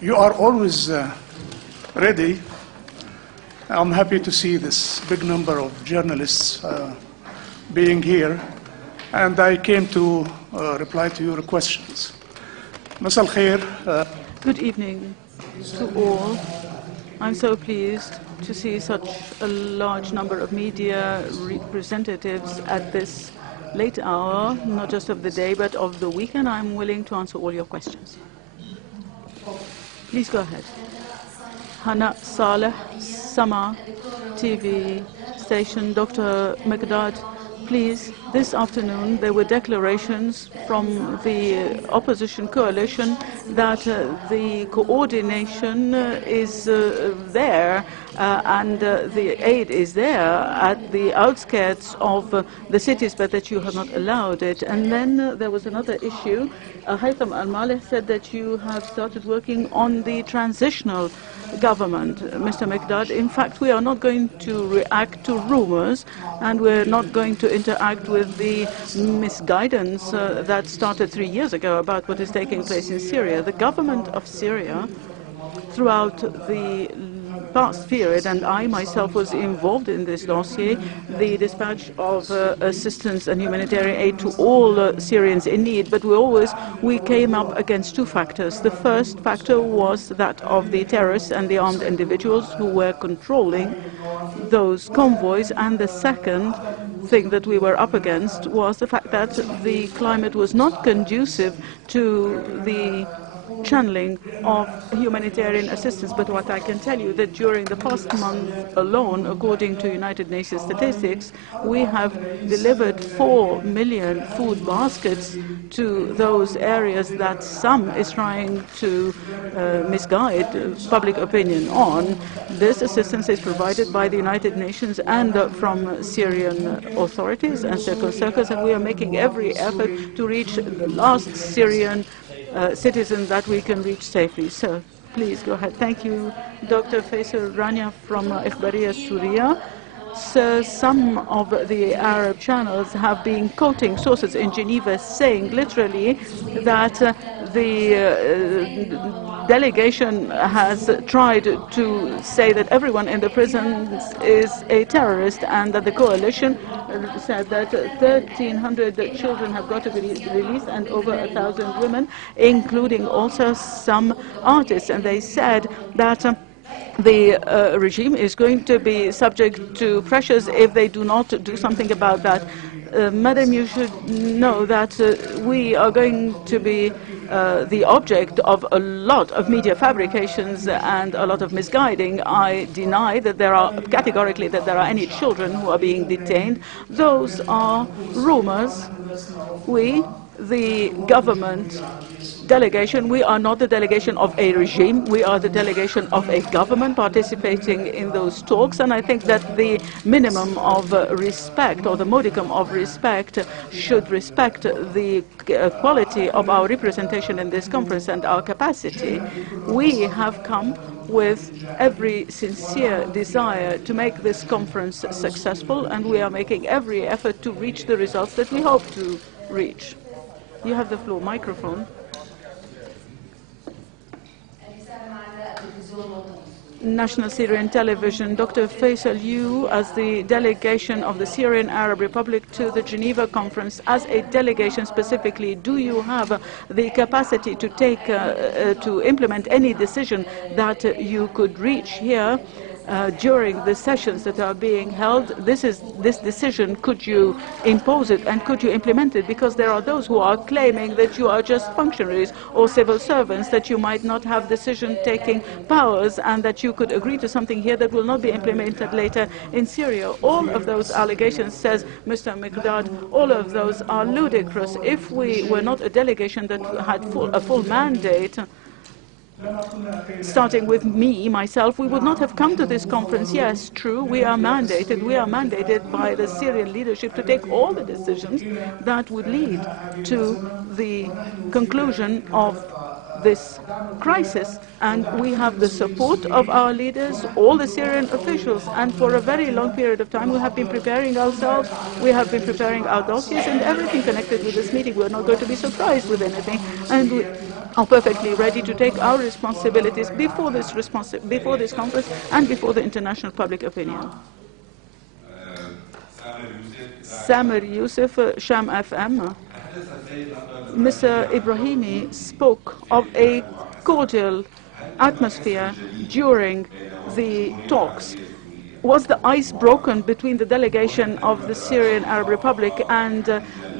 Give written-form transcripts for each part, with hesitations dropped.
You are always ready. I'm happy to see this big number of journalists being here, and I came to reply to your questions. Masal Khair. Good evening to all. I'm so pleased to see such a large number of media representatives at this late hour, not just of the day, but of the week, and I'm willing to answer all your questions. Please go ahead. Hana Saleh, Sama TV station, Dr. Makdad, please. This afternoon there were declarations from the opposition coalition that the coordination is there and the aid is there at the outskirts of the cities, but that you have not allowed it. And then there was another issue. Haytham Al-Maleh said that you have started working on the transitional government. Mr. Makdad, in fact, we are not going to react to rumors, and we're not going to interact with the misguidance that started 3 years ago about what is taking place in Syria. The government of Syria, throughout the past period, and I myself was involved in this dossier, the dispatch of assistance and humanitarian aid to all Syrians in need, but we came up against two factors. The first factor was that of the terrorists and the armed individuals who were controlling those convoys, and the second thing that we were up against was the fact that the climate was not conducive to the channeling of humanitarian assistance. But what I can tell you that during the past month alone, according to United Nations statistics, we have delivered 4 million food baskets to those areas that some is trying to misguide public opinion on. This assistance is provided by the United Nations and from Syrian authorities and circles, and we are making every effort to reach the last Syrian citizens that we can reach safely. So please go ahead. Thank you, Dr. Faisal Rania from Ikhbariya Syria. So some of the Arab channels have been quoting sources in Geneva saying literally that the delegation has tried to say that everyone in the prisons is a terrorist, and that the coalition said that 1,300 children have got to be released and over 1,000 women, including also some artists. And they said that the regime is going to be subject to pressures if they do not do something about that. Madam, you should know that we are going to be the object of a lot of media fabrications and a lot of misguiding. I deny that categorically that there are any children who are being detained. Those are rumors. We, the government delegation, we are not the delegation of a regime. We are the delegation of a government participating in those talks, and I think that the minimum of respect, or the modicum of respect, should respect the quality of our representation in this conference and our capacity. We have come with every sincere desire to make this conference successful, and we are making every effort to reach the results that we hope to reach. You have the floor. Microphone. National Syrian Television. Dr. Faisal, you, as the delegation of the Syrian Arab Republic to the Geneva Conference, as a delegation specifically, do you have the capacity to take, to implement any decision that you could reach here during the sessions that are being held? This decision, could you impose it and could you implement it? Because there are those who are claiming that you are just functionaries or civil servants, that you might not have decision-taking powers, and that you could agree to something here that will not be implemented later in Syria. All of those allegations, says Mr. Makdad, all of those are ludicrous. If we were not a delegation that had a full mandate, starting with me, myself, we would not have come to this conference. Yes, true, we are mandated by the Syrian leadership to take all the decisions that would lead to the conclusion of this crisis. And we have the support of our leaders, all the Syrian officials, and for a very long period of time we have been preparing ourselves, we have been preparing our dossiers and everything connected with this meeting. We're not going to be surprised with anything, and we are perfectly ready to take our responsibilities before this conference and before the international public opinion. Samir Youssef, Sham FM. Mr. Ibrahimi spoke of a cordial atmosphere during the talks. Was the ice broken between the delegation of the Syrian Arab Republic and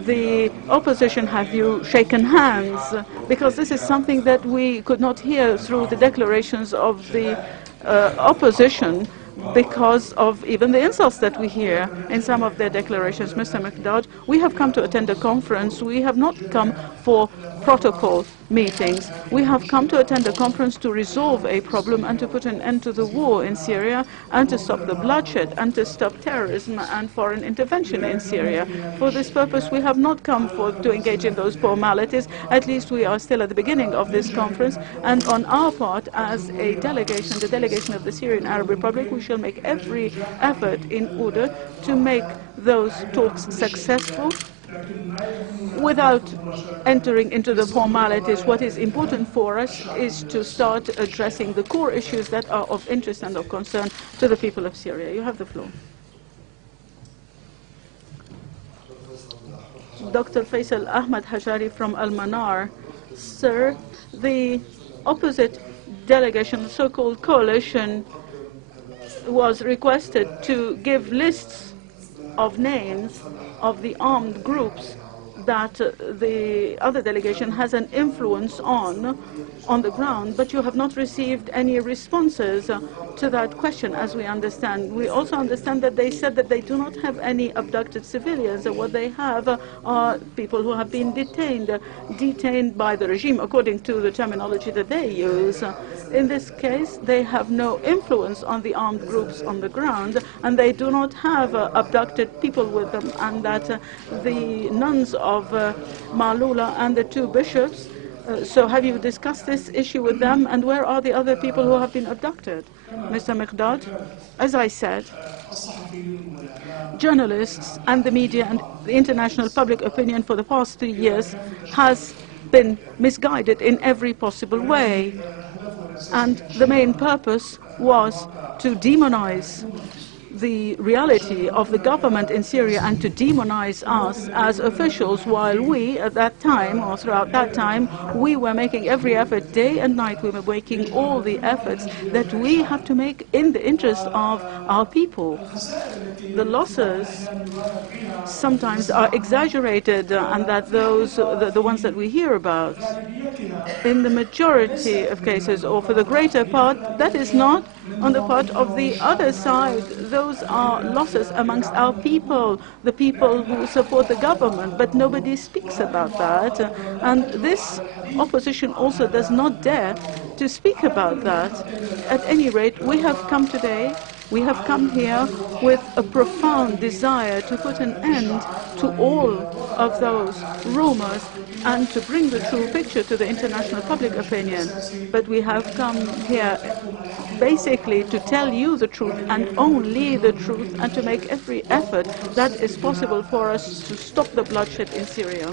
the opposition? Have you shaken hands? Because this is something that we could not hear through the declarations of the opposition, because of even the insults that we hear in some of their declarations. Mr. Makdad, we have come to attend a conference. We have not come for protocol meetings. We have come to attend a conference to resolve a problem and to put an end to the war in Syria and to stop the bloodshed and to stop terrorism and foreign intervention in Syria. For this purpose, we have not come to engage in those formalities. At least we are still at the beginning of this conference. And on our part, as a delegation, the delegation of the Syrian Arab Republic, we shall make every effort in order to make those talks successful without entering into the formalities. What is important for us is to start addressing the core issues that are of interest and of concern to the people of Syria. You have the floor. Dr. Faisal Ahmad Hajari from Al-Manar. Sir, the opposite delegation, the so-called coalition, was requested to give lists of names of the armed groups that the other delegation has an influence on the ground, but you have not received any responses to that question, as we understand. We also understand that they said that they do not have any abducted civilians, and what they have are people who have been detained by the regime, according to the terminology that they use. In this case, they have no influence on the armed groups on the ground, and they do not have abducted people with them, and that the nuns of Malula and the two bishops. So have you discussed this issue with them, and where are the other people who have been abducted? Mr. Makdad, as I said, journalists and the media and the international public opinion for the past 3 years has been misguided in every possible way. And the main purpose was to demonize the reality of the government in Syria and to demonize us as officials, while we, at that time, or throughout that time, we were making every effort, day and night, we were making all the efforts that we have to make in the interest of our people. The losses sometimes are exaggerated, and that those, the ones that we hear about, in the majority of cases, or for the greater part, that is not on the part of the other side. Those are losses amongst our people, the people who support the government, but nobody speaks about that. And this opposition also does not dare to speak about that. At any rate, we have come today, we have come here with a profound desire to put an end to all of those rumors and to bring the true picture to the international public opinion. But we have come here basically to tell you the truth and only the truth, and to make every effort that is possible for us to stop the bloodshed in Syria.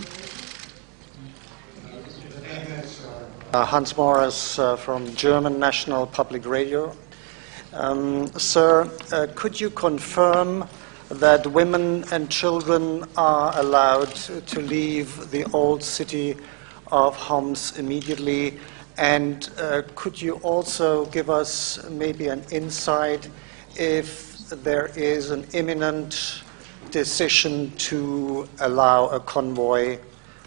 Hans Morris from German National Public Radio. Sir, could you confirm that women and children are allowed to leave the old city of Homs immediately? And could you also give us maybe an insight if there is an imminent decision to allow a convoy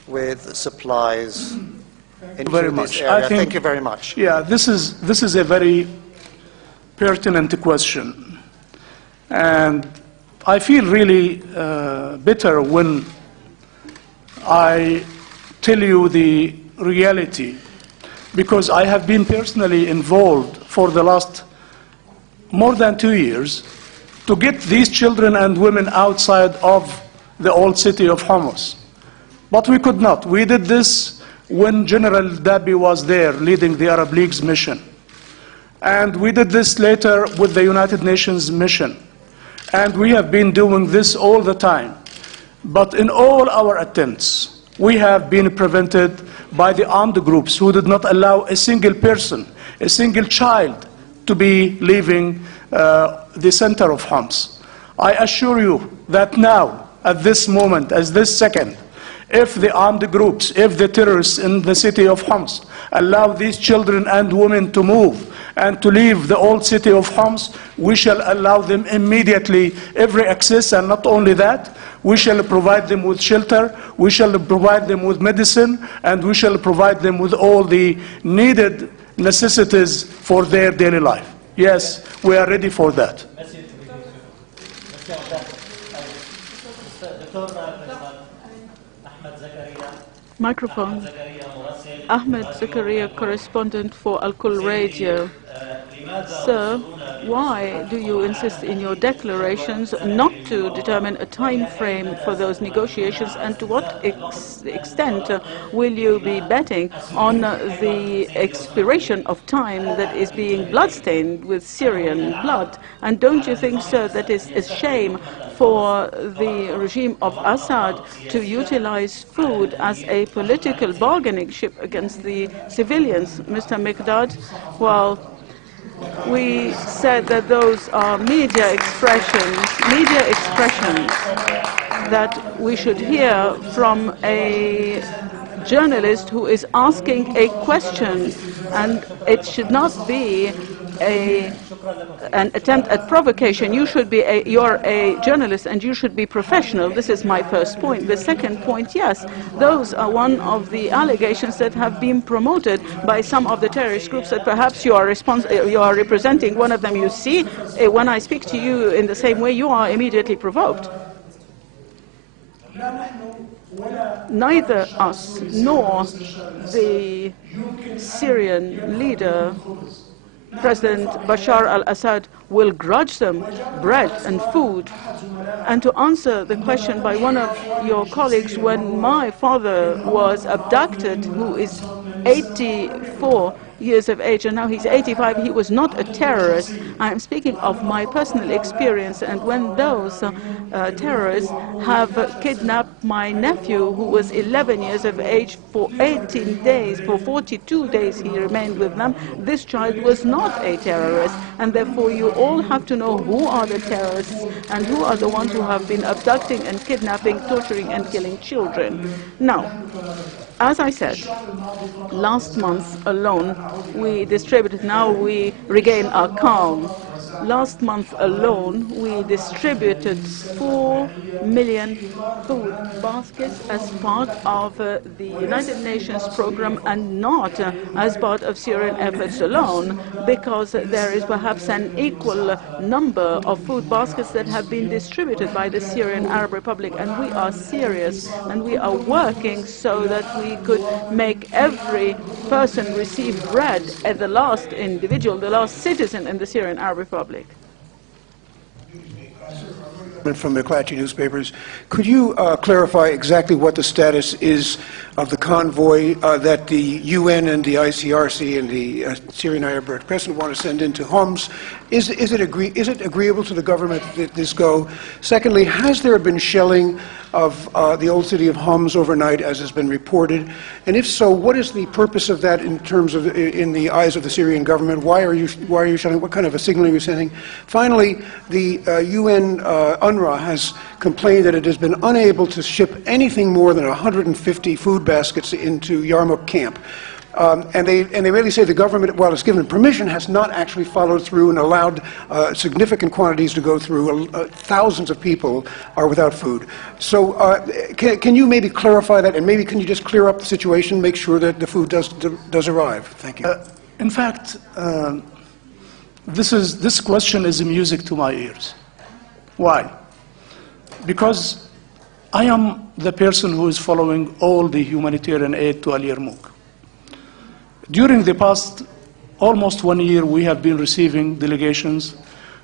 with supplies into this area? Thank you very much. Yeah, this is a very pertinent question. And I feel really bitter when I tell you the reality, because I have been personally involved for the last more than 2 years to get these children and women outside of the old city of Homs. But we could not. We did this when General Dabi was there leading the Arab League's mission. And we did this later with the United Nations mission. And we have been doing this all the time. But in all our attempts, we have been prevented by the armed groups who did not allow a single person, a single child, to be leaving the center of Homs. I assure you that now, at this moment, at this second, if the armed groups, if the terrorists in the city of Homs allow these children and women to move and to leave the old city of Homs, we shall allow them immediately every access, and not only that, we shall provide them with shelter, we shall provide them with medicine, and we shall provide them with all the needed necessities for their daily life. Yes, we are ready for that. Microphone. Ahmed Zakaria, correspondent for Al Kul Radio. Sir, why do you insist in your declarations not to determine a time frame for those negotiations, and to what extent will you be betting on the expiration of time that is being bloodstained with Syrian blood? And don't you think, sir, that it's a shame for the regime of Assad to utilize food as a political bargaining chip against the civilians? Mr. Makdad, well, we said that those are media expressions that we should hear from a journalist who is asking a question, and it should not be an attempt at provocation. You should be you're a journalist and you should be professional. This is my first point. The second point, yes, those are one of the allegations that have been promoted by some of the terrorist groups that perhaps you are representing. One of them, you see, when I speak to you in the same way, you are immediately provoked. Neither us nor the Syrian leader, President Bashar al-Assad, will grudge them bread and food. And to answer the question by one of your colleagues, when my father was abducted, who is 84 years of age, and now he's 85, he was not a terrorist. I'm speaking of my personal experience, and when those terrorists have kidnapped my nephew, who was 11 years of age, for 18 days, for 42 days he remained with them, this child was not a terrorist, and therefore you all have to know who are the terrorists and who are the ones who have been abducting and kidnapping, torturing and killing children. Now, as I said, last month alone, we distributed, now we regain our calm. Last month alone, we distributed 4 million food baskets as part of the United Nations program, and not as part of Syrian efforts alone, because there is perhaps an equal number of food baskets that have been distributed by the Syrian Arab Republic, and we are serious, and we are working so that we could make every person receive bread as the last individual, the last citizen in the Syrian Arab Republic. From the McClatchy newspapers. Could you clarify exactly what the status is of the convoy that the UN and the ICRC and the Syrian Arab President want to send into Homs? Is it agreeable to the government that this go? Secondly, has there been shelling of the old city of Homs overnight, as has been reported? And if so, what is the purpose of that in terms of, in the eyes of the Syrian government? Why are you shelling? What kind of a signal are you sending? Finally, the UN UNRWA has complained that it has been unable to ship anything more than 150 food baskets into Yarmouk camp. And they really say the government, while it's given permission, has not actually followed through and allowed significant quantities to go through. Thousands of people are without food. So can you maybe clarify that, and maybe can you just clear up the situation, make sure that the food does arrive? Thank you. In fact, this question is music to my ears. Why? Because I am the person who is following all the humanitarian aid to Al Yarmouk. During the past almost 1 year, we have been receiving delegations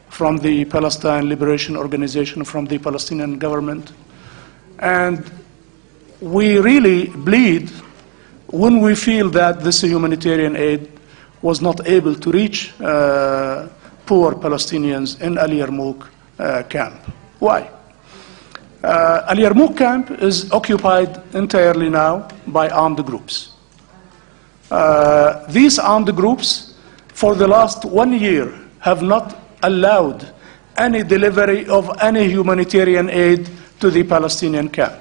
from the Palestine Liberation Organization, from the Palestinian government, and we really plead when we feel that this humanitarian aid was not able to reach poor Palestinians in Al Yarmouk camp. Why? Al Yarmouk camp is occupied entirely now by armed groups. These armed groups, for the last 1 year, have not allowed any delivery of any humanitarian aid to the Palestinian camp.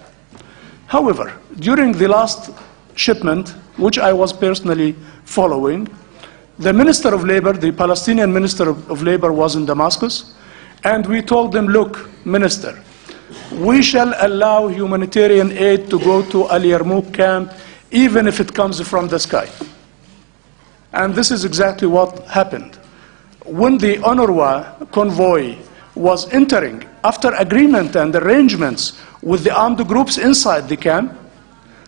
However, during the last shipment, which I was personally following, the Minister of Labor, the Palestinian Minister of Labor, was in Damascus, and we told them, look, Minister, we shall allow humanitarian aid to go to Al Yarmouk camp, even if it comes from the sky. And this is exactly what happened. When the UNRWA convoy was entering, after agreement and arrangements with the armed groups inside the camp,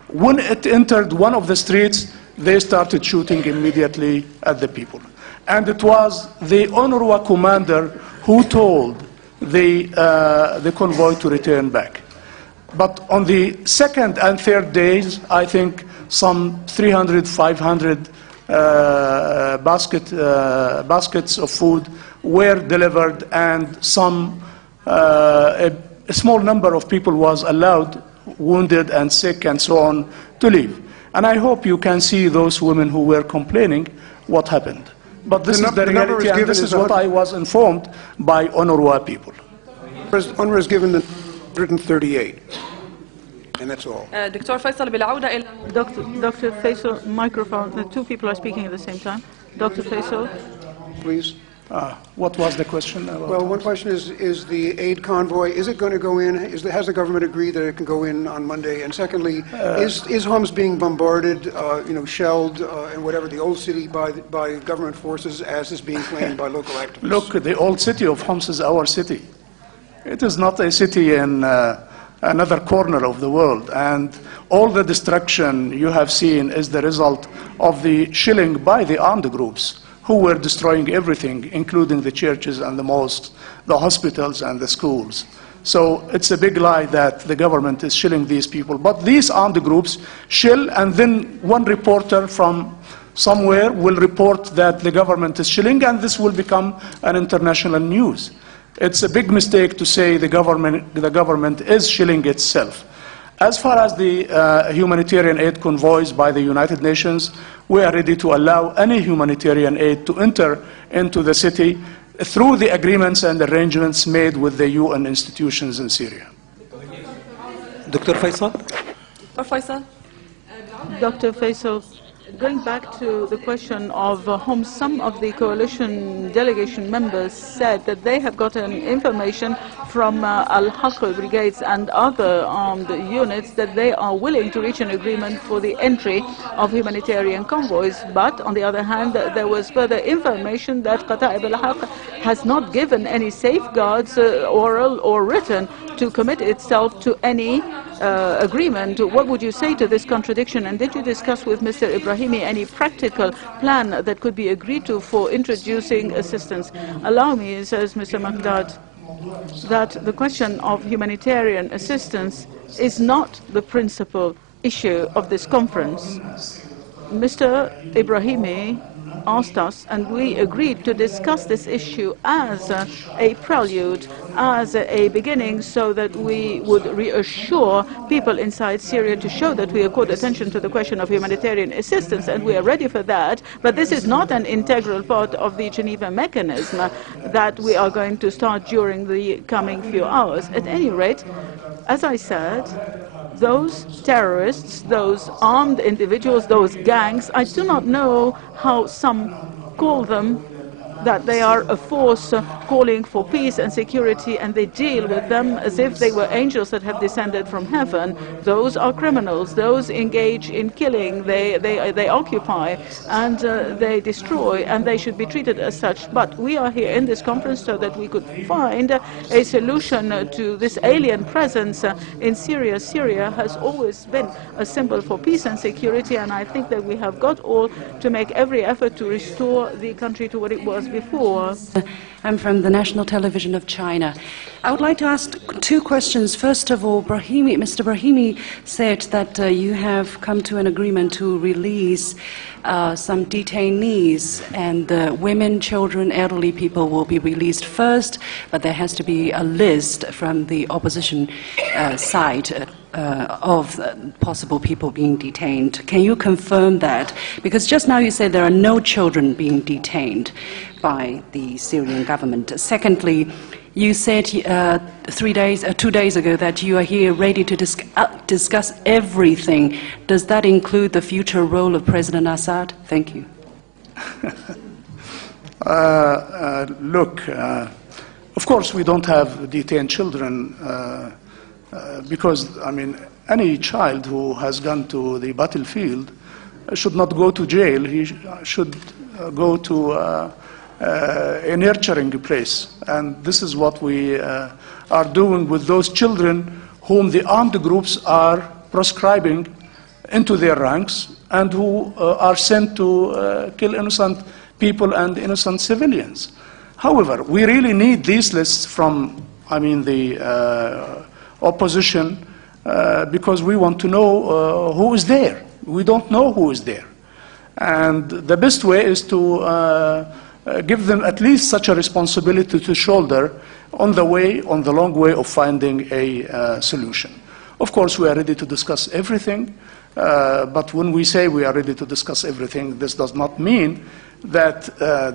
when it entered one of the streets, they started shooting immediately at the people. And it was the UNRWA commander who told the convoy to return back. But on the second and third days, I think some 300, 500 baskets of food were delivered, and a small number of people was allowed, wounded and sick and so on, to leave. And I hope you can see those women who were complaining what happened. But this is the reality, and this is what I was informed by UNRWA people. UNRWA is given the 138, and that's all. دكتور فيصل بالعودة إلى Dr. Faisal, microphone. The two people are speaking at the same time. Dr. Faisal. Please. What was the question? Well, one question is the aid convoy, is it going to go in? Has the government agreed that it can go in on Monday? And secondly, is Homs being bombarded, shelled, and whatever, the old city by government forces, as is being claimed by local activists? Look, the old city of Homs is our city. It is not a city in another corner of the world. And all the destruction you have seen is the result of the shelling by the armed groups, who were destroying everything, including the churches and the mosques, the hospitals and the schools. So it's a big lie that the government is shelling these people. But these armed groups shell, and then one reporter from somewhere will report that the government is shelling, and this will become an international news. It's a big mistake to say the government is shelling itself. As far as the humanitarian aid convoys by the United Nations, we are ready to allow any humanitarian aid to enter into the city through the agreements and arrangements made with the UN institutions in Syria. Dr. Faisal? Dr. Faisal, going back to the question of Homs, some of the coalition delegation members said that they have gotten information from Al-Haqq brigades and other armed units that they are willing to reach an agreement for the entry of humanitarian convoys. But on the other hand, there was further information that Qata'ib Al-Haqq has not given any safeguards, oral or written, to commit itself to any agreement. What would you say to this contradiction? And did you discuss with Mr. Ibrahimi any practical plan that could be agreed to for introducing assistance? Allow me, says Mr. Makdad, that the question of humanitarian assistance is not the principal issue of this conference. Mr. Ibrahimi asked us, and we agreed to discuss this issue as a prelude, as a beginning, so that we would reassure people inside Syria to show that we accord attention to the question of humanitarian assistance, and we are ready for that. But this is not an integral part of the Geneva mechanism that we are going to start during the coming few hours. At any rate, as I said, those terrorists, those armed individuals, those gangs, I do not know how some call them, that they are a force calling for peace and security, and they deal with them as if they were angels that have descended from heaven. Those are criminals. Those engage in killing. They occupy and they destroy, and they should be treated as such. But we are here in this conference so that we could find a solution to this alien presence in Syria. Syria has always been a symbol for peace and security, and I think that we have got all to make every effort to restore the country to what it was before. I'm from the National Television of China. I would like to ask two questions. First of all, Mr. Brahimi said that you have come to an agreement to release some detainees, and women, children, elderly people will be released first, but there has to be a list from the opposition side of possible people being detained. Can you confirm that? Because just now you said there are no children being detained by the Syrian government. Secondly, you said 2 days ago that you are here ready to discuss everything. Does that include the future role of President Assad? Thank you. Look, of course we don't have detained children because, I mean, any child who has gone to the battlefield should not go to jail. He should go to a nurturing place. And this is what we are doing with those children whom the armed groups are proscribing into their ranks and who are sent to kill innocent people and innocent civilians. However, we really need these lists from, I mean, the opposition because we want to know who is there. We don't know who is there. And the best way is to give them at least such a responsibility to shoulder on the long way of finding a solution. Of course, we are ready to discuss everything, but when we say we are ready to discuss everything, this does not mean that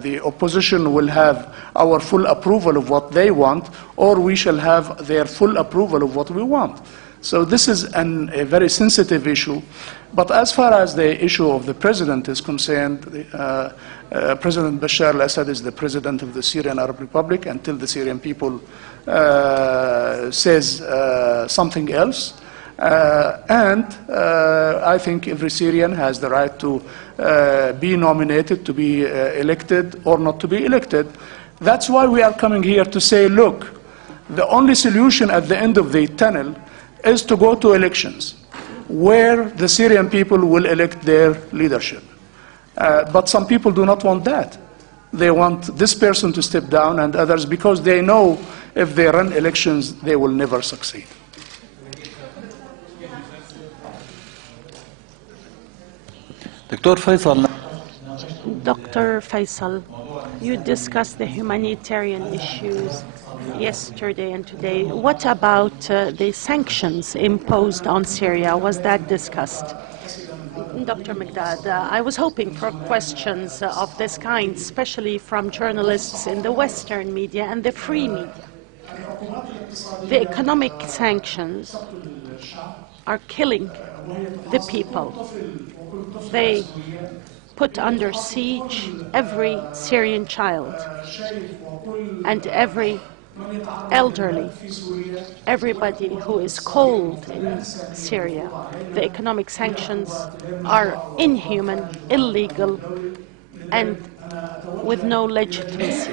the opposition will have our full approval of what they want, or we shall have their full approval of what we want. So this is a very sensitive issue. But as far as the issue of the president is concerned, President Bashar al-Assad is the president of the Syrian Arab Republic until the Syrian people says something else. And I think every Syrian has the right to be nominated, to be elected, or not to be elected. That's why we are coming here to say, look, the only solution at the end of the tunnel is to go to elections, where the Syrian people will elect their leadership. But some people do not want that. They want this person to step down and others because they know if they run elections, they will never succeed. Dr. Faisal. Dr. Faisal, you discussed the humanitarian issues yesterday and today. What about the sanctions imposed on Syria? Was that discussed? Dr. Makdad, I was hoping for questions of this kind, especially from journalists in the Western media and the free media. The economic sanctions are killing the people. They put under siege every Syrian child and every elderly, everybody who is cold in Syria. The economic sanctions are inhuman, illegal, and with no legitimacy.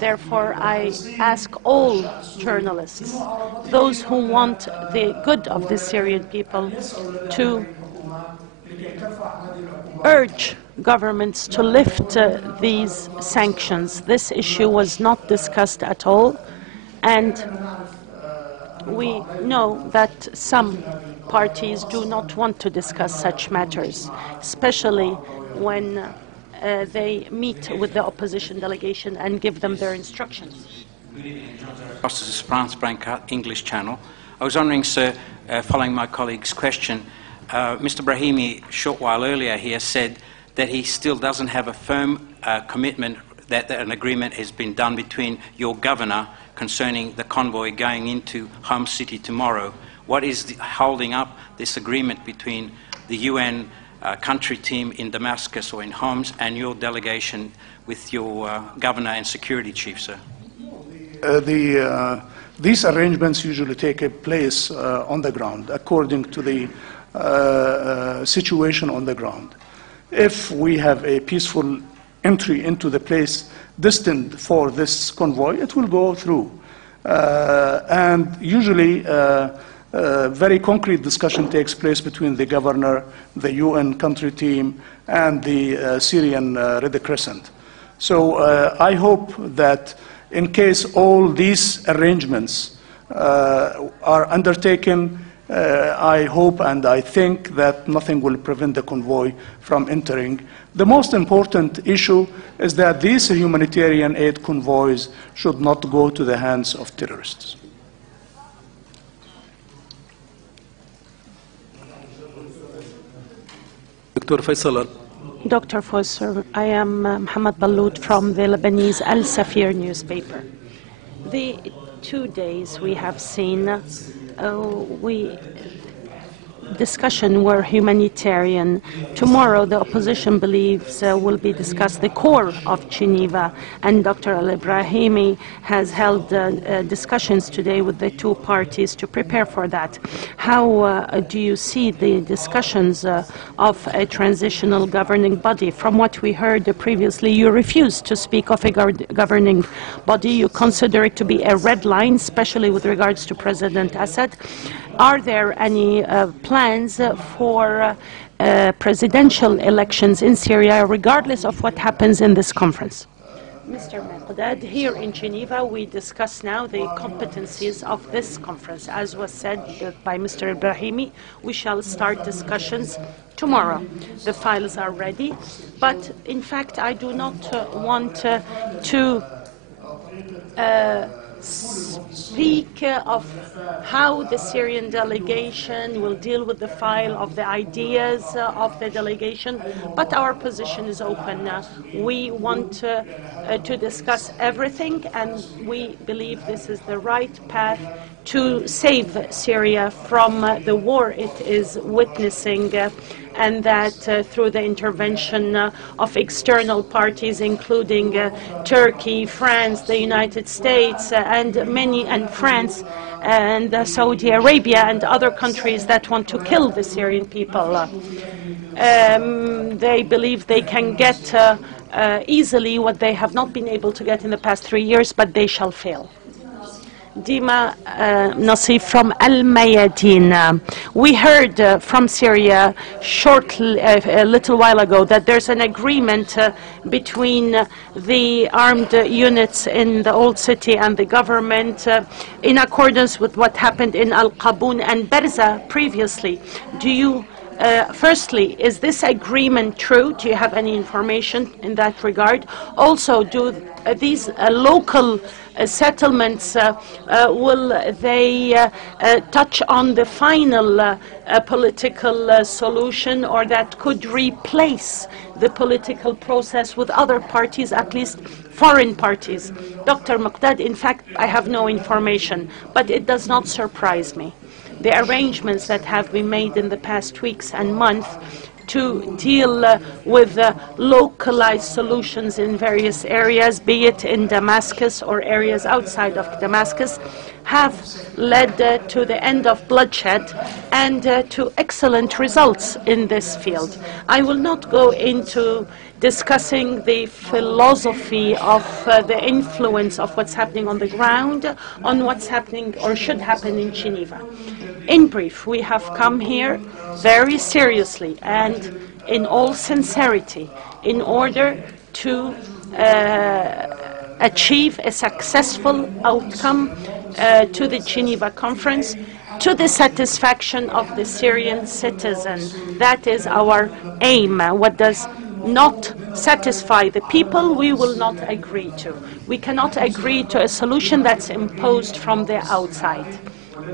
Therefore, I ask all journalists, those who want the good of the Syrian people, to urge governments to lift these sanctions. This issue was not discussed at all, and we know that some parties do not want to discuss such matters, especially when they meet with the opposition delegation and give them their instructions. This is France Branca, English channel. I was wondering, sir, following my colleague's question, Mr. Brahimi, a short while earlier here, said that he still doesn't have a firm commitment that an agreement has been done between your governor concerning the convoy going into Homs City tomorrow. What is holding up this agreement between the UN country team in Damascus or in Homs and your delegation with your governor and security chief, sir? These arrangements usually take place on the ground, according to the situation on the ground. If we have a peaceful entry into the place destined for this convoy, it will go through. And usually, very concrete discussion takes place between the governor, the UN country team, and the Syrian Red Crescent. So I hope that in case all these arrangements are undertaken, I hope and I think that nothing will prevent the convoy from entering. The most important issue is that these humanitarian aid convoys should not go to the hands of terrorists. Dr. Faisal. Dr. Faisal, I am Mohammed Ballout from the Lebanese Al Safir newspaper. The 2 days we have seen, discussion were humanitarian. Tomorrow, the opposition believes will be discussed the core of Geneva, and Dr. Al-Ibrahimi has held discussions today with the two parties to prepare for that. How do you see the discussions of a transitional governing body? From what we heard previously, you refused to speak of a governing body. You consider it to be a red line, especially with regards to President Assad. Are there any plans for presidential elections in Syria, regardless of what happens in this conference? Mr. Makdad, here in Geneva, we discuss now the competencies of this conference. As was said by Mr. Ibrahimi, we shall start discussions tomorrow. The files are ready, but in fact, I do not want to speak of how the Syrian delegation will deal with the file of the ideas of the delegation, but our position is open. We want to discuss everything, and we believe this is the right path to save Syria from the war it is witnessing, and that through the intervention of external parties, including Turkey, France, the United States, and France and Saudi Arabia and other countries that want to kill the Syrian people. They believe they can get easily what they have not been able to get in the past 3 years, but they shall fail. Dima Nasif from Al Mayadeen. We heard from Syria a little while ago that there's an agreement between the armed units in the old city and the government in accordance with what happened in Al-Qaboon and Berza previously. Do you firstly, is this agreement true? Do you have any information in that regard? Also, do these local settlements, will they touch on the final political solution, or that could replace the political process with other parties, at least foreign parties? Dr. Makdad, in fact, I have no information, but it does not surprise me. The arrangements that have been made in the past weeks and months to deal with localized solutions in various areas, be it in Damascus or areas outside of Damascus, have led to the end of bloodshed and to excellent results in this field. I will not go into discussing the philosophy of the influence of what's happening on the ground on what's happening or should happen in Geneva. In brief, we have come here very seriously and in all sincerity in order to achieve a successful outcome to the Geneva conference, to the satisfaction of the Syrian citizen. That is our aim. What does not satisfy the people, we will not agree to. We cannot agree to a solution that's imposed from the outside.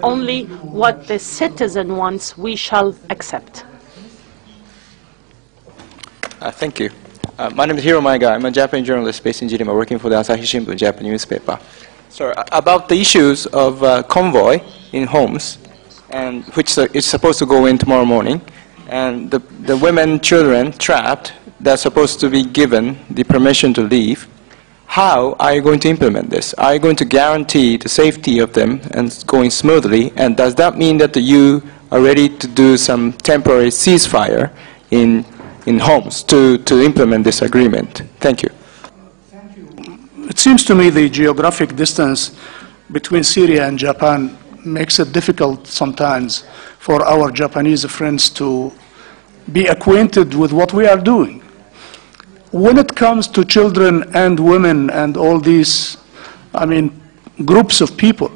Only what the citizen wants, we shall accept. Thank you. My name is Hiro Maiga. I'm a Japanese journalist based in Geneva, working for the Asahi Shimbun, Japanese newspaper. So about the issues of convoy in homes, and which is supposed to go in tomorrow morning, and the women, children trapped, they're supposed to be given the permission to leave. How are you going to implement this? Are you going to guarantee the safety of them and going smoothly? And does that mean that you are ready to do some temporary ceasefire in homes to implement this agreement? Thank you. It seems to me the geographic distance between Syria and Japan makes it difficult sometimes for our Japanese friends to be acquainted with what we are doing. when it comes to children and women and all these, groups of people,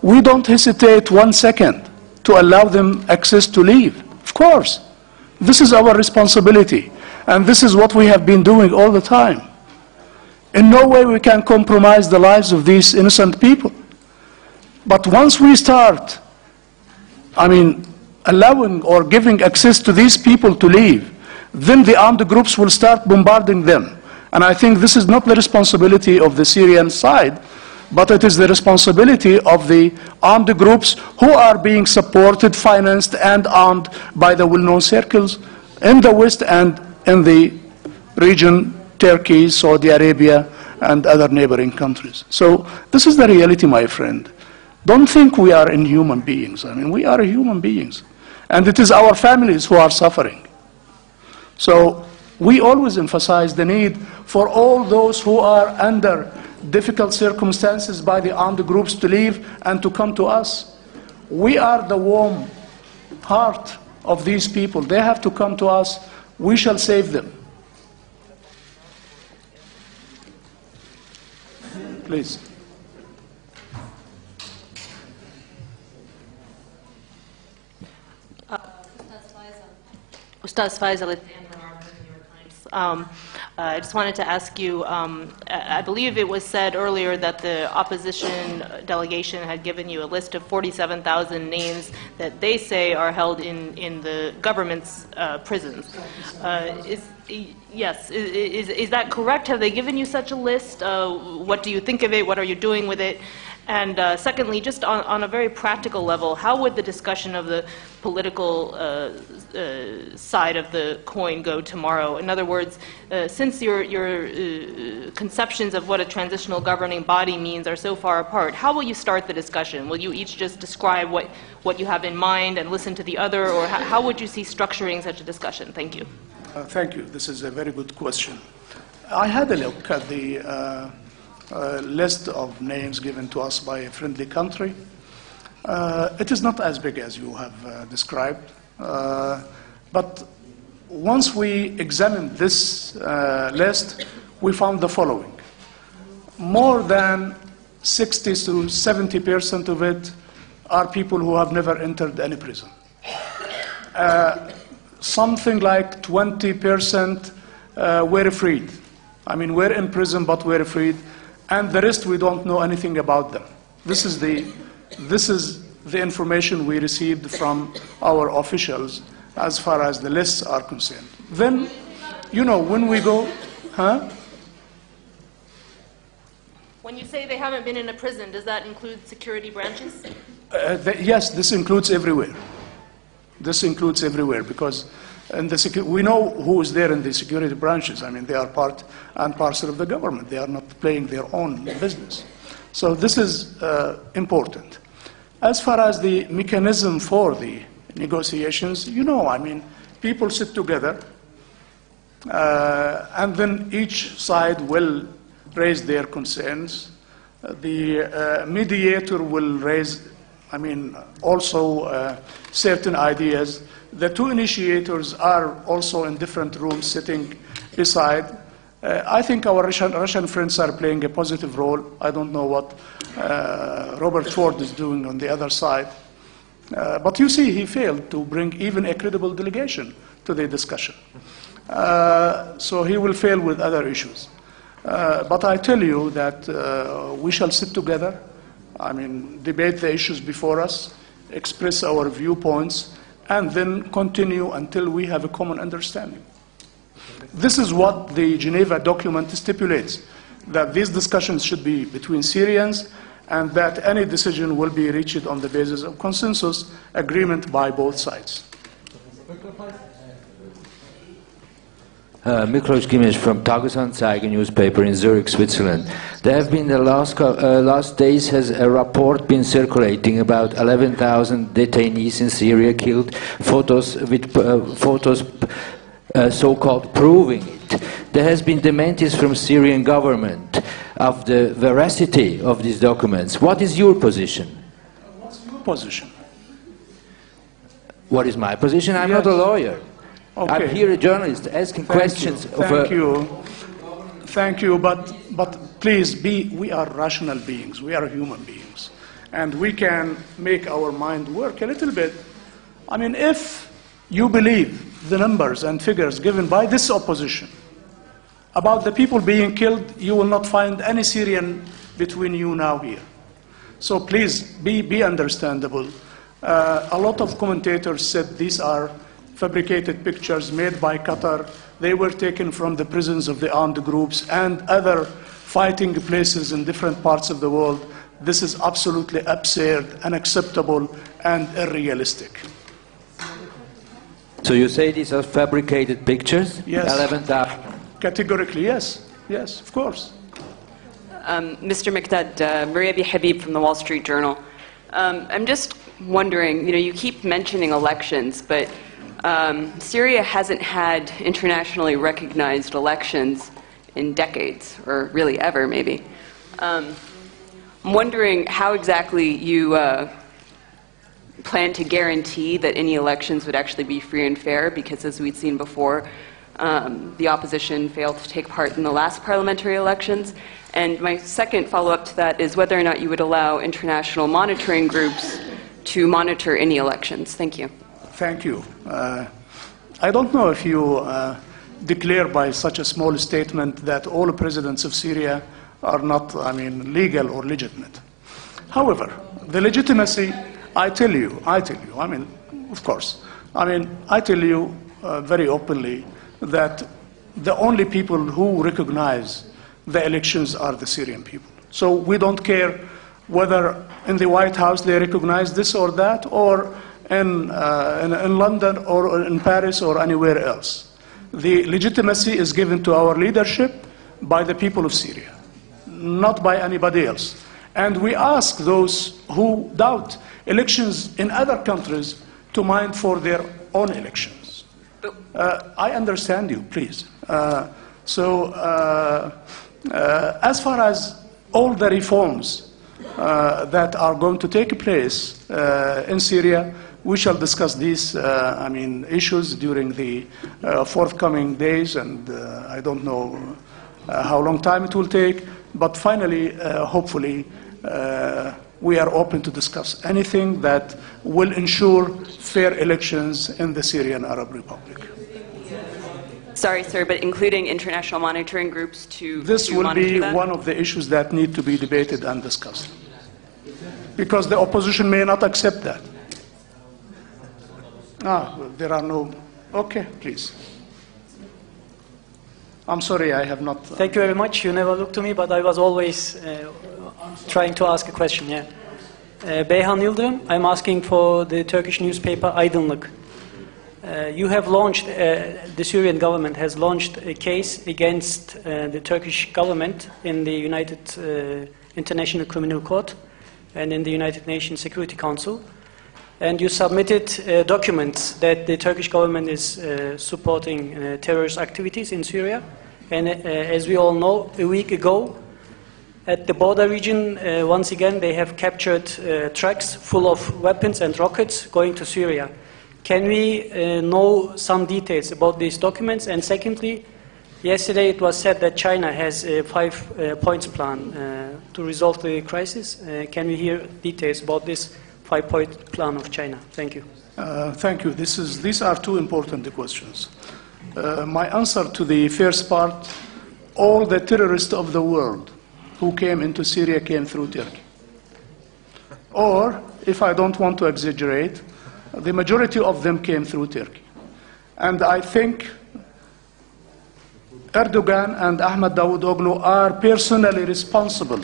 we don't hesitate 1 second to allow them access to leave. Of course, this is our responsibility, and this is what we have been doing all the time. In no way we can compromise the lives of these innocent people. But once we start, allowing or giving access to these people to leave, then the armed groups will start bombarding them. And I think this is not the responsibility of the Syrian side, but it is the responsibility of the armed groups who are being supported, financed, and armed by the well-known circles in the West and in the region, Turkey, Saudi Arabia, and other neighboring countries. So this is the reality, my friend. Don't think we are inhuman beings. We are human beings. And it is our families who are suffering. So we always emphasize the need for all those who are under difficult circumstances by the armed groups to leave and to come to us. We are the warm heart of these people. They have to come to us. We shall save them. Please. Ustaz Faisal, it's Anne Bernard from the New York Times. I just wanted to ask you, I believe it was said earlier that the opposition delegation had given you a list of 47,000 names that they say are held in the government's prisons. Yes, is that correct? Have they given you such a list? What do you think of it? What are you doing with it? And secondly, just on a very practical level, how would the discussion of the political side of the coin go tomorrow? In other words, since your conceptions of what a transitional governing body means are so far apart, how will you start the discussion? Will you each just describe what you have in mind and listen to the other, or how would you see structuring such a discussion? Thank you. Thank you. This is a very good question. I had a look at the list of names given to us by a friendly country. It is not as big as you have described, but once we examined this list, we found the following. More than 60 to 70% of it are people who have never entered any prison. Something like 20% were freed. We're in prison, but we're freed. And the rest, we don't know anything about them. This is the information we received from our officials as far as the lists are concerned. Then, when we go, When you say they haven't been in a prison, does that include security branches? Yes, this includes everywhere. This includes everywhere because we know who is there in the security branches. They are part and parcel of the government. They are not playing their own business. So this is important. As far as the mechanism for the negotiations, people sit together and then each side will raise their concerns. The mediator will raise, also certain ideas. The two initiators are also in different rooms sitting beside. I think our Russian friends are playing a positive role. I don't know what Robert Ford is doing on the other side. But you see, he failed to bring even a credible delegation to the discussion. So he will fail with other issues. But I tell you that we shall sit together, debate the issues before us, express our viewpoints, and then continue until we have a common understanding. This is what the Geneva document stipulates, that these discussions should be between Syrians and that any decision will be reached on the basis of consensus agreement by both sides. Miklos Gimes from Tagesanzeiger newspaper in Zurich, Switzerland. There have been the last days has a report been circulating about 11,000 detainees in Syria killed, photos with so-called proving it. There has been demands from Syrian government of the veracity of these documents. What is your position? What's your position? What is my position? I'm not a lawyer. Okay. I'm here a journalist asking questions. Thank you, but please, we are rational beings, we are human beings, and we can make our mind work a little bit. I mean, if you believe the numbers and figures given by this opposition about the people being killed, you will not find any Syrian between you now here. So please, be understandable. A lot of commentators said these are fabricated pictures made by Qatar. They were taken from the prisons of the armed groups and other fighting places in different parts of the world. This is absolutely absurd, unacceptable, and unrealistic. So you say these are fabricated pictures? Yes. 11,000. Categorically, yes. Yes, of course. Mr. Makdad, Maria B. Habib from the Wall Street Journal. I'm just wondering, you keep mentioning elections, but Syria hasn't had internationally recognized elections in decades, or really ever, maybe. I'm wondering how exactly you plan to guarantee that any elections would actually be free and fair, because as we'd seen before, the opposition failed to take part in the last parliamentary elections. And my second follow-up to that is whether or not you would allow international monitoring groups to monitor any elections. Thank you. Thank you. I don't know if you declare by such a small statement that all presidents of Syria are not, legal or legitimate. However, the legitimacy, I tell you, of course, I tell you very openly that the only people who recognize the elections are the Syrian people. So we don't care whether in the White House they recognize this or that, or in London or in Paris or anywhere else. The legitimacy is given to our leadership by the people of Syria, not by anybody else. And we ask those who doubt elections in other countries to mind for their own elections. I understand you, please. As far as all the reforms that are going to take place in Syria, we shall discuss these issues during the forthcoming days, and I don't know how long time it will take, but finally, hopefully, we are open to discuss anything that will ensure fair elections in the Syrian Arab Republic. Sorry, sir, but including international monitoring groups to This will monitor be that? one of the issues that need to be debated and discussed, because the opposition may not accept that. There are no... Okay, please. I'm sorry, I have not... Thank you very much. You never looked to me, but I was always trying to ask a question, yeah. Beyhan Yıldırım, I'm asking for the Turkish newspaper Aydınlık. You have launched, the Syrian government has launched a case against the Turkish government in the United International Criminal Court and in the United Nations Security Council. And you submitted documents that the Turkish government is supporting terrorist activities in Syria. And as we all know, a week ago, at the border region, once again, they have captured trucks full of weapons and rockets going to Syria. Can we know some details about these documents? And secondly, yesterday it was said that China has a 5-point plan to resolve the crisis. Can we hear details about this 5-point plan of China? Thank you. Thank you. These are two important questions. My answer to the first part, all the terrorists of the world who came into Syria came through Turkey. Or, if I don't want to exaggerate, the majority of them came through Turkey. And I think Erdogan and Ahmed Davutoglu are personally responsible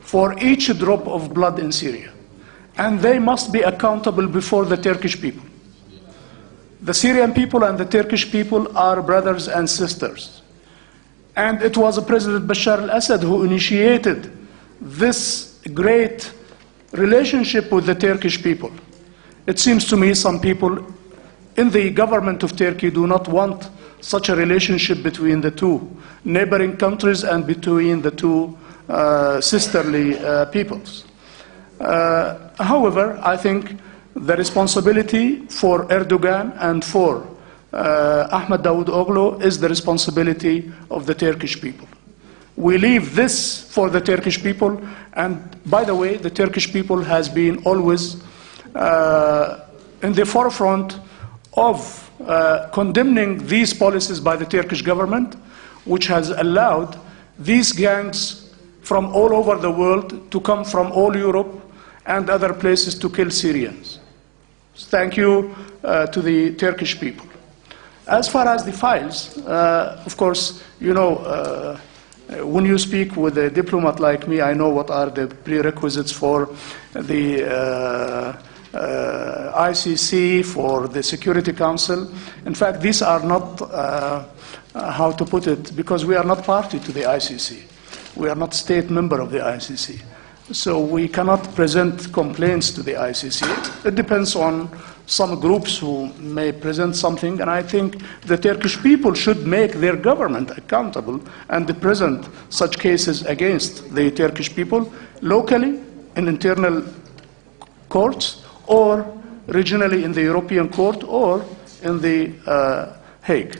for each drop of blood in Syria. And they must be accountable before the Turkish people. The Syrian people and the Turkish people are brothers and sisters. And it was President Bashar al-Assad who initiated this great relationship with the Turkish people. It seems to me some people in the government of Turkey do not want such a relationship between the two neighboring countries and between the two sisterly peoples. However, I think the responsibility for Erdogan and for Ahmed Davutoğlu is the responsibility of the Turkish people. We leave this for the Turkish people, and by the way, the Turkish people has been always in the forefront of condemning these policies by the Turkish government, which has allowed these gangs from all over the world to come from all Europe and other places to kill Syrians. Thank you to the Turkish people. As far as the files, of course, you know, when you speak with a diplomat like me, I know what are the prerequisites for the ICC, for the Security Council. In fact, these are not, how to put it, because we are not party to the ICC. We are not state member of the ICC. So we cannot present complaints to the ICC. It depends on some groups who may present something, and I think the Turkish people should make their government accountable and present such cases against the Turkish people locally in internal courts or regionally in the European Court or in the Hague.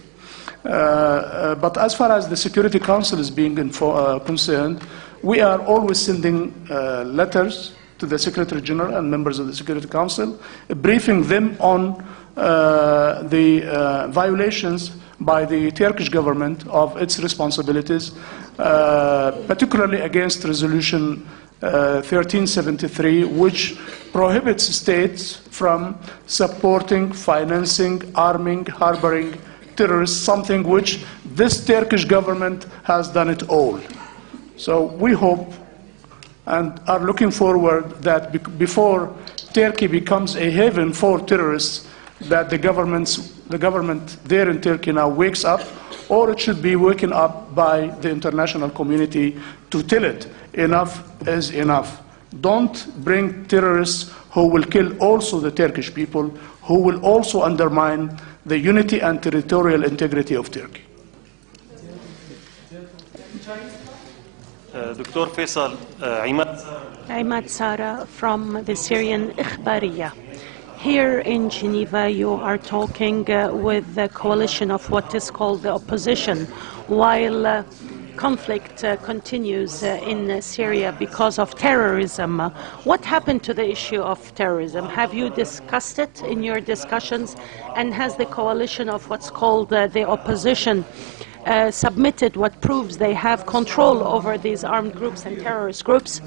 But as far as the Security Council is being concerned, we are always sending letters to the Secretary General and members of the Security Council, briefing them on the violations by the Turkish government of its responsibilities, particularly against Resolution 1373, which prohibits states from supporting, financing, arming, harboring terrorists, something which this Turkish government has done it all. So we hope and are looking forward that before Turkey becomes a haven for terrorists, that the government there in Turkey now wakes up, or it should be waken up by the international community to tell it enough is enough. Don't bring terrorists who will kill also the Turkish people, who will also undermine the unity and territorial integrity of Turkey. Dr. Faisal, Imad Sara from the Syrian Ikhbariya. Here in Geneva, you are talking with the coalition of what is called the opposition, while conflict continues in Syria because of terrorism. What happened to the issue of terrorism? Have you discussed it in your discussions? And has the coalition of what's called the opposition submitted what proves they have control over these armed groups and terrorist groups?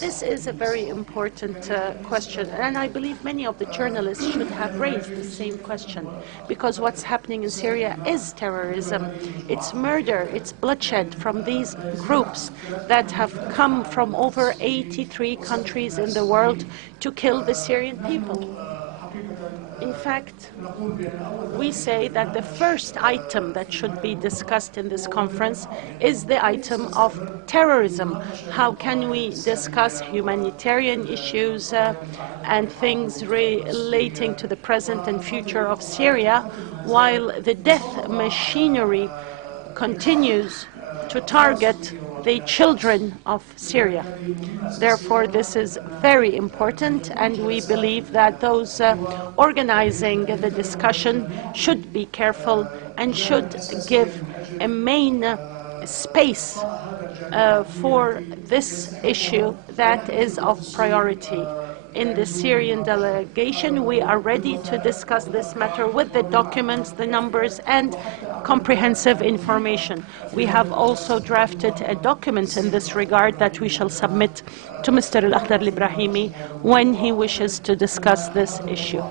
This is a very important question, and I believe many of the journalists should have raised the same question, because what's happening in Syria is terrorism. It's murder, it's bloodshed from these groups that have come from over 83 countries in the world to kill the Syrian people. In fact, we say that the first item that should be discussed in this conference is the item of terrorism. How can we discuss humanitarian issues and things relating to the present and future of Syria while the death machinery continues to target the children of Syria? Therefore, this is very important, and we believe that those organizing the discussion should be careful and should give a main space for this issue that is of priority. In the Syrian delegation, we are ready to discuss this matter with the documents, the numbers, and comprehensive information. We have also drafted a document in this regard that we shall submit to Mr. Al-Akhdar Al-Ibrahimi when he wishes to discuss this issue.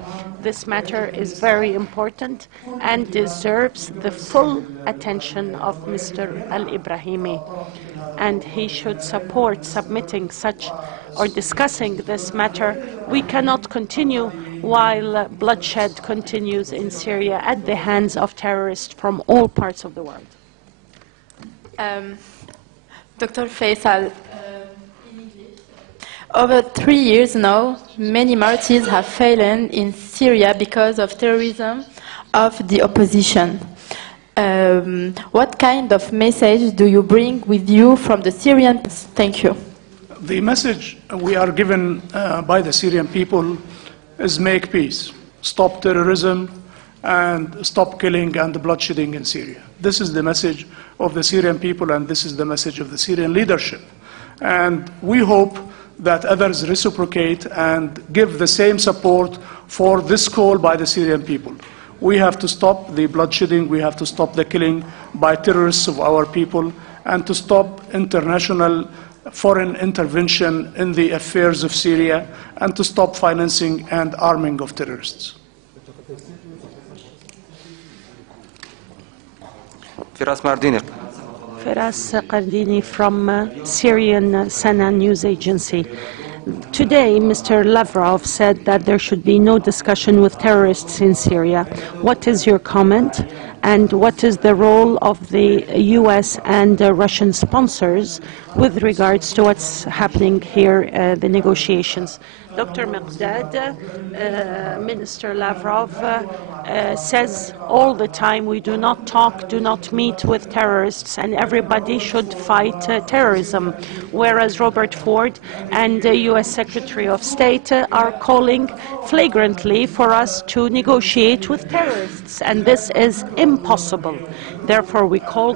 This matter is very important and deserves the full attention of Mr. Al-Ibrahimi, and he should support submitting such or discussing this matter. We cannot continue while bloodshed continues in Syria at the hands of terrorists from all parts of the world. Dr. Faisal, over 3 years now, many martyrs have fallen in Syria because of terrorism of the opposition. What kind of message do you bring with you from the Syrians? Thank you. The message we are given by the Syrian people is make peace, stop terrorism, and stop killing and bloodshedding in Syria. This is the message of the Syrian people, and this is the message of the Syrian leadership. And we hope that others reciprocate and give the same support for this call by the Syrian people. We have to stop the bloodshedding, we have to stop the killing by terrorists of our people, and to stop international foreign intervention in the affairs of Syria, and to stop financing and arming of terrorists. Firas Mardini. Firas Qardini from Syrian Sana news agency. Today, Mr. Lavrov said that there should be no discussion with terrorists in Syria. What is your comment? And what is the role of the US and Russian sponsors with regards to what's happening here, the negotiations? Dr. Makdad, Minister Lavrov says all the time we do not talk, do not meet with terrorists, and everybody should fight terrorism, whereas Robert Ford and the US Secretary of State are calling flagrantly for us to negotiate with terrorists, and this is impossible. Therefore, we call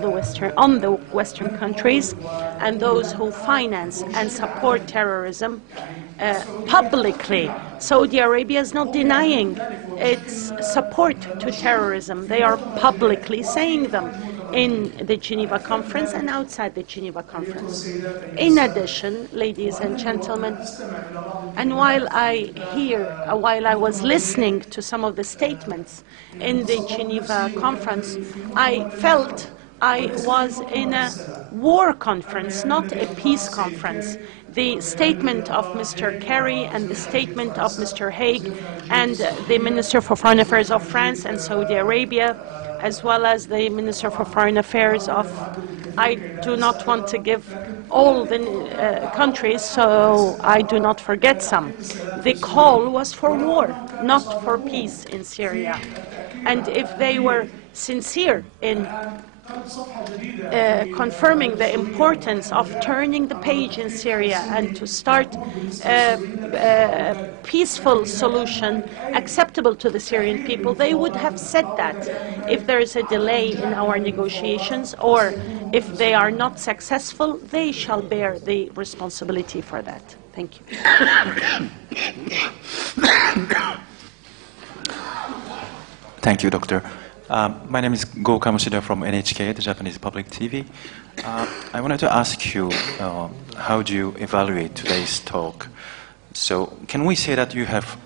on the Western countries and those who finance and support terrorism publicly. Saudi Arabia is not denying its support to terrorism. They are publicly saying them in the Geneva conference and outside the Geneva conference. In addition, ladies and gentlemen, and while I was listening to some of the statements in the Geneva conference, I felt I was in a war conference, not a peace conference. The statement of Mr. Kerry and the statement of Mr. Hague and the Minister for Foreign Affairs of France and Saudi Arabia, as well as the Minister for Foreign Affairs of, I do not want to give all the countries, so I do not forget some. The call was for war, not for peace in Syria. And if they were sincere in confirming the importance of turning the page in Syria and to start a peaceful solution acceptable to the Syrian people, they would have said that. If there is a delay in our negotiations or if they are not successful, they shall bear the responsibility for that. Thank you. Thank you, Doctor. My name is Go Kamoshida from NHK, the Japanese public TV. I wanted to ask you, how do you evaluate today's talk? So can we say that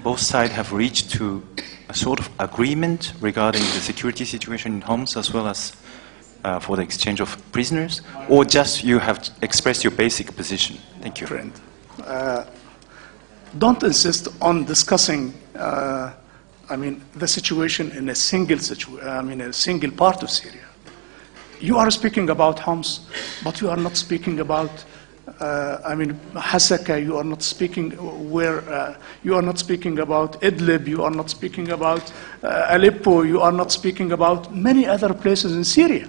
both sides have reached to a sort of agreement regarding the security situation in Homs as well as for the exchange of prisoners? Or just you have expressed your basic position? Thank you. Friend, don't insist on discussing the situation in a single part of Syria. You are speaking about Homs, but you are not speaking about, Hasaka. You are not speaking you are not speaking about Idlib. You are not speaking about Aleppo. You are not speaking about many other places in Syria.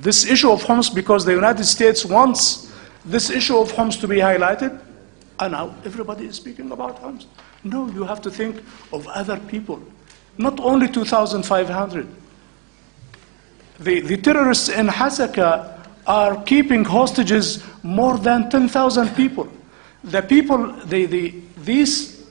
This issue of Homs, because the United States wants this issue of Homs to be highlighted, and now everybody is speaking about Homs. No, you have to think of other people, not only 2,500. The terrorists in Hasaka are keeping hostages more than 10,000 people. These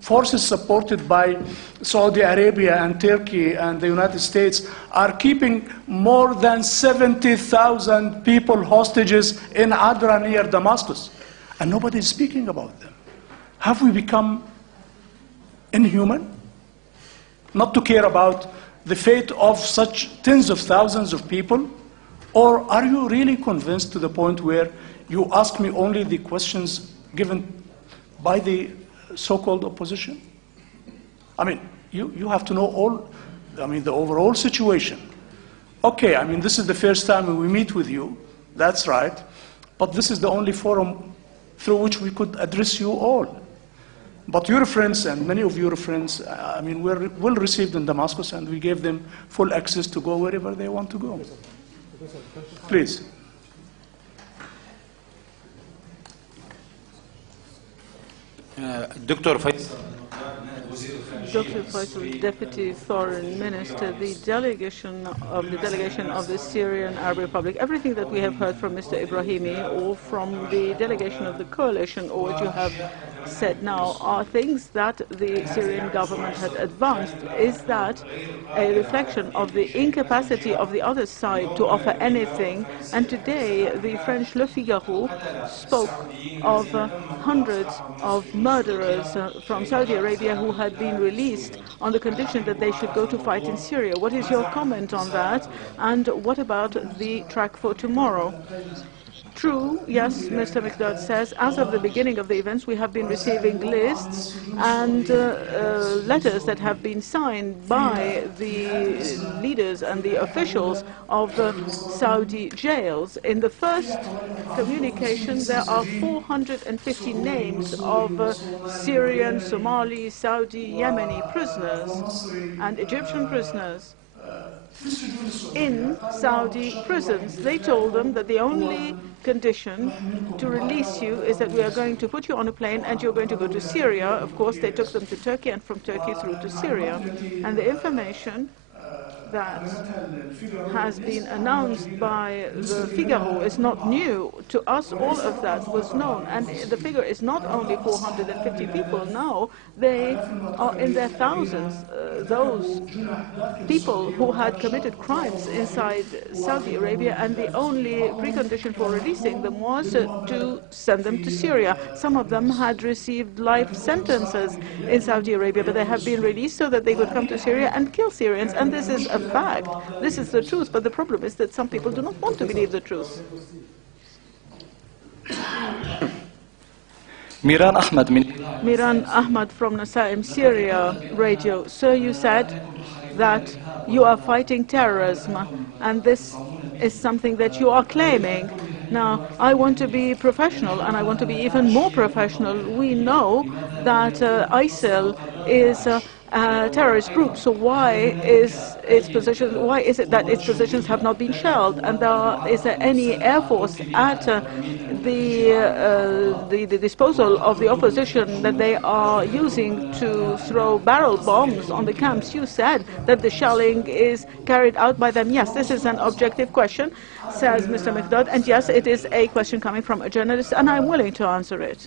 forces supported by Saudi Arabia and Turkey and the United States are keeping more than 70,000 people hostages in Adra near Damascus, and nobody is speaking about them. Have we become inhuman not to care about the fate of such tens of thousands of people? Or are you really convinced to the point where you ask me only the questions given by the so-called opposition? You have to know the overall situation. Okay, this is the first time we meet with you, that's right, but this is the only forum through which we could address you all. But your friends, and many of your friends, were well received in Damascus, and we gave them full access to go wherever they want to go. Please. Dr. Faisal Dr. Faisal, Deputy Foreign Minister, the delegation of the Syrian Arab Republic, everything that we have heard from Mr. Ibrahimi or from the delegation of the coalition or what you have said now are things that the Syrian government had advanced. Is that a reflection of the incapacity of the other side to offer anything? And today the French Le Figaro spoke of hundreds of murderers from Saudi Arabia who had been released on the condition that they should go to fight in Syria. What is your comment on that? And what about the track for tomorrow? True, yes, Mr. Makdad says, as of the beginning of the events, we have been receiving lists and letters that have been signed by the leaders and the officials of Saudi jails. In the first communication, there are 450 names of Syrian, Somali, Saudi, Yemeni prisoners and Egyptian prisoners in Saudi prisons. They told them that the only condition to release you is that we are going to put you on a plane and you're going to go to Syria. Of course, they took them to Turkey and from Turkey through to Syria. And the information that has been announced by the Figaro is not new. To us, all of that was known. And the figure is not only 450 people. Now they are in their thousands. Those people who had committed crimes inside Saudi Arabia, and the only precondition for releasing them was to send them to Syria. Some of them had received life sentences in Saudi Arabia, but they have been released so that they could come to Syria and kill Syrians. And this is a fact. This is the truth. But the problem is that some people do not want to believe the truth. Miran Ahmad. Miran Ahmad from Nasaim, Syria radio. Sir, you said that you are fighting terrorism, and this is something that you are claiming. Now, I want to be professional, and I want to be even more professional. We know that ISIL is a terrorist group. So why is its position? Why is it that its positions have not been shelled? And is there any air force at the disposal of the opposition that they are using to throw barrel bombs on the camps? You said that the shelling is carried out by them. Yes, this is an objective question, says Mr. Makdad, and yes, it is a question coming from a journalist, and I'm willing to answer it.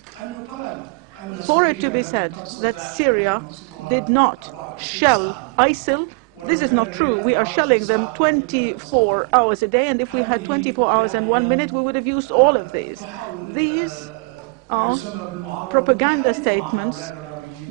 For it to be said that Syria did not shell ISIL, this is not true. We are shelling them 24 hours a day, and if we had 24 hours and 1 minute, we would have used all of these. These are propaganda statements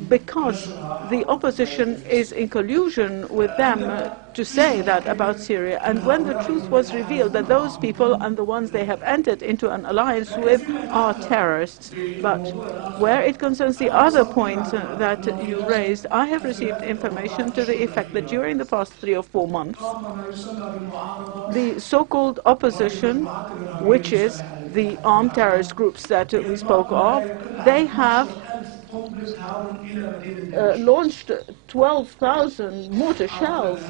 because the opposition is in collusion with them to say that about Syria. And when the truth was revealed that those people and the ones they have entered into an alliance with are terrorists. But where it concerns the other point that you raised, I have received information to the effect that during the past 3 or 4 months, the so-called opposition, which is the armed terrorist groups that we spoke of, they have launched 12,000 mortar shells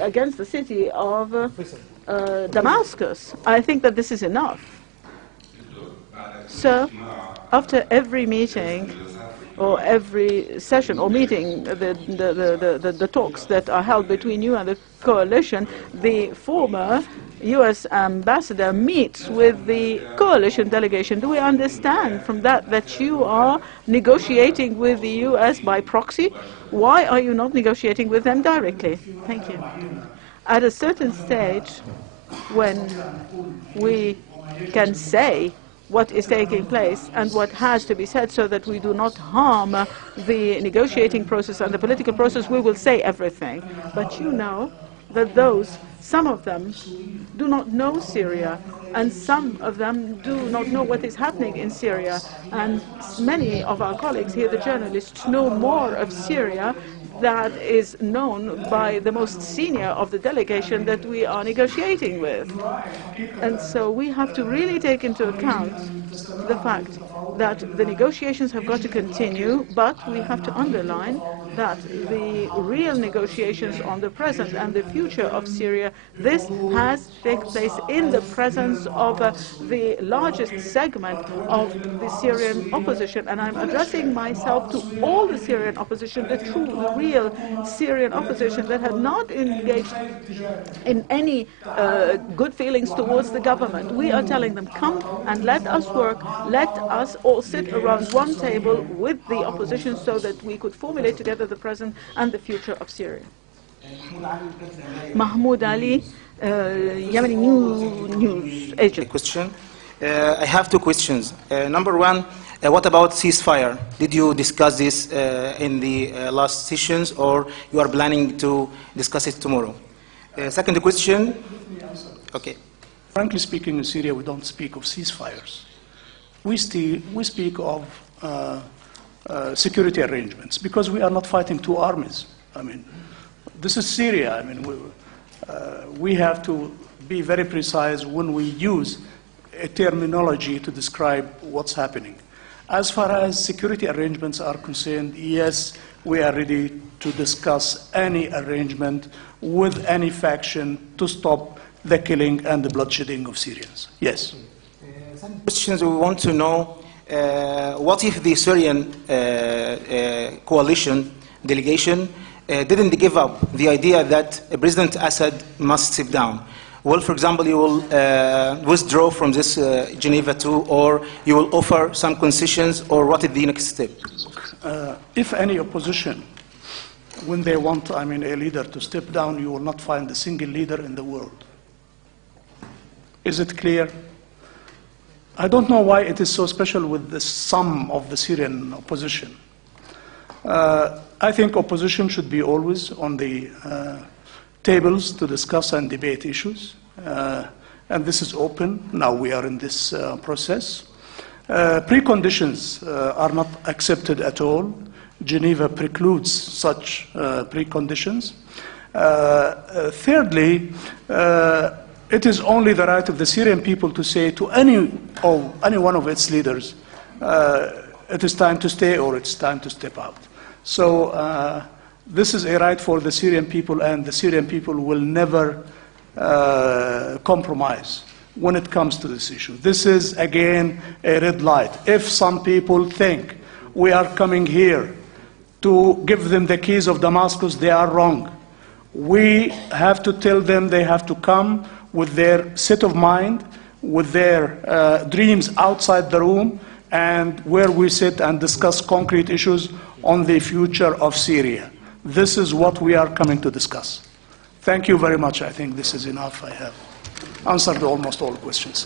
against the city of Damascus. I think that this is enough. So, after every meeting or every session or meeting, the talks that are held between you and the coalition, the former U.S. ambassador meets with the coalition delegation. Do we understand from that that you are negotiating with the U.S. by proxy? Why are you not negotiating with them directly? Thank you. At a certain stage, when we can say what is taking place and what has to be said so that we do not harm the negotiating process and the political process, we will say everything. But you know that some of them do not know Syria, and some of them do not know what is happening in Syria. And many of our colleagues here, the journalists, know more of Syria that is known by the most senior of the delegation that we are negotiating with. And so we have to really take into account the fact that the negotiations have got to continue, but we have to underline that the real negotiations on the present and the future of Syria, this has taken place in the presence of the largest segment of the Syrian opposition. And I'm addressing myself to all the Syrian opposition, the real Syrian opposition that had not engaged in any good feelings towards the government. We are telling them, come and let us work, let us all sit around one table with the opposition so that we could formulate together the present and the future of Syria. Mahmoud Ali, Yemeni news agent. Question. I have two questions. Number one, what about ceasefire? Did you discuss this in the last sessions, or you are planning to discuss it tomorrow? Second question. Okay. Frankly speaking, in Syria, we don't speak of ceasefires. We speak of security arrangements, because we are not fighting two armies. I mean, this is Syria. I mean, we have to be very precise when we use a terminology to describe what's happening. As far as security arrangements are concerned, yes, we are ready to discuss any arrangement with any faction to stop the killing and the bloodshedding of Syrians. Yes. Some questions we want to know, what if the Syrian coalition delegation didn't give up the idea that President Assad must step down? Well, for example, you will withdraw from this Geneva too, or you will offer some concessions, or what is the next step? If any opposition, when they want, a leader to step down, you will not find a single leader in the world. Is it clear? I don't know why it is so special with the sum of the Syrian opposition. I think opposition should be always on the tables to discuss and debate issues. And this is open. Now we are in this process. Preconditions are not accepted at all. Geneva precludes such preconditions. Thirdly, it is only the right of the Syrian people to say to any one of its leaders, it is time to stay or it's time to step out. So this is a right for the Syrian people, and the Syrian people will never compromise when it comes to this issue. This is, again, a red light. If some people think we are coming here to give them the keys of Damascus, they are wrong. We have to tell them they have to come with their set of mind, with their dreams outside the room, and where we sit and discuss concrete issues on the future of Syria. This is what we are coming to discuss. Thank you very much. I think this is enough. I have answered almost all questions.